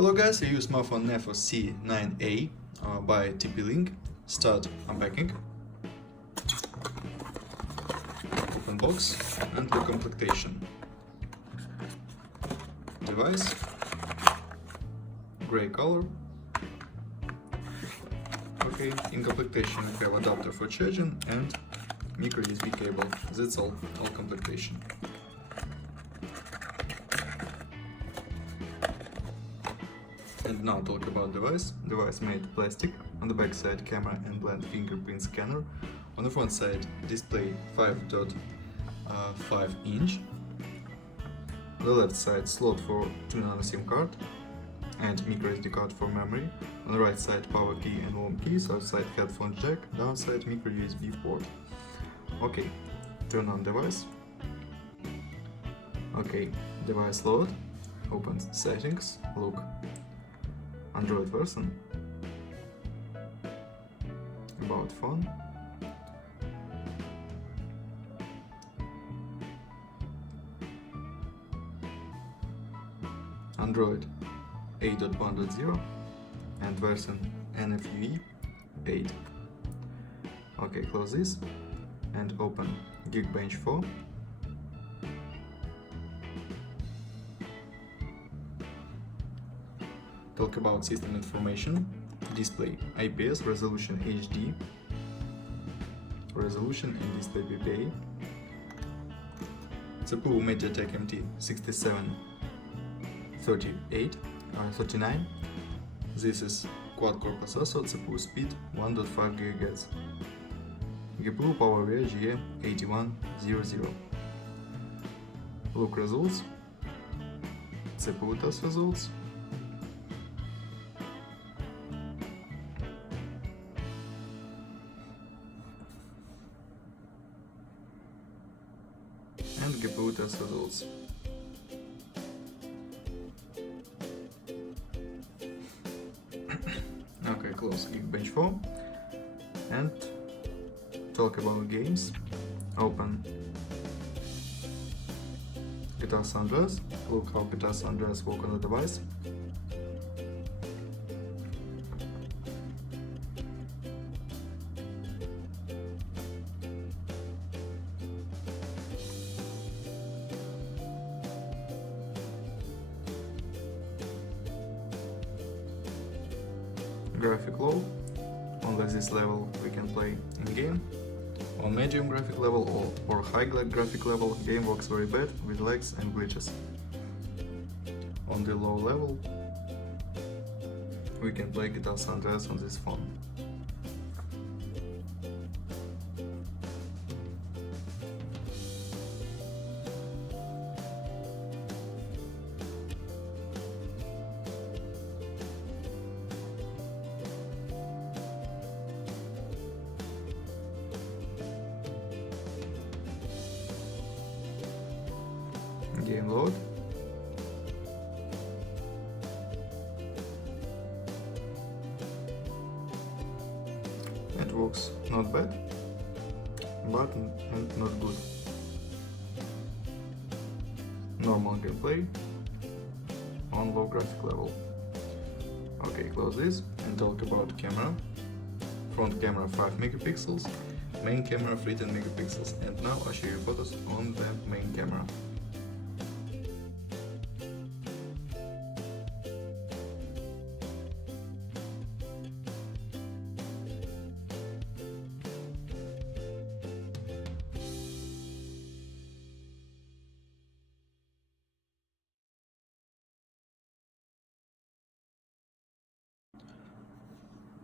Hello guys, I use smartphone Neffos C9A by TP-Link. Start unpacking. Open box and the completion. Device, gray color. Okay, in completion we have adapter for charging and micro USB cable. That's all completion. And now talk about device. Device made plastic. On the back side camera and blend fingerprint scanner. On the front side display 5.5 inch. On the left side slot for 2nano SIM card and micro SD card for memory. On the right side power key and home keys. Outside headphone jack. Downside micro USB port. Okay, turn on device. Okay, device load. Open settings. Look. Android version, about phone, Android 8.1.0 and version NFUE 8. Okay, close this and open Geekbench 4. Talk about system information. Display IPS, resolution HD, resolution and display PPA. CPU MediaTek MT 6939. This is quad-core processor, CPU speed 1.5 GHz. GPU PowerVia GA8100. Look results. CPU test results. And GPU test results. Okay, close Geekbench 4 and talk about games. Open Guitar San Andreas. Look how Guitar San Andreas work on the device. Graphic low, only this level we can play in game. On medium graphic level or high graphic level, game works very bad with lags and glitches. On the low level, we can play Guitar San Andreas on this phone. Game load. It works not bad, but not good. Normal gameplay on low graphic level. Okay, close this and talk about camera. Front camera 5 megapixels, main camera 13 megapixels, and now I'll show you photos on the main camera.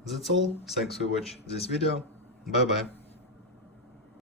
That's all. Thanks for watching this video. Bye bye.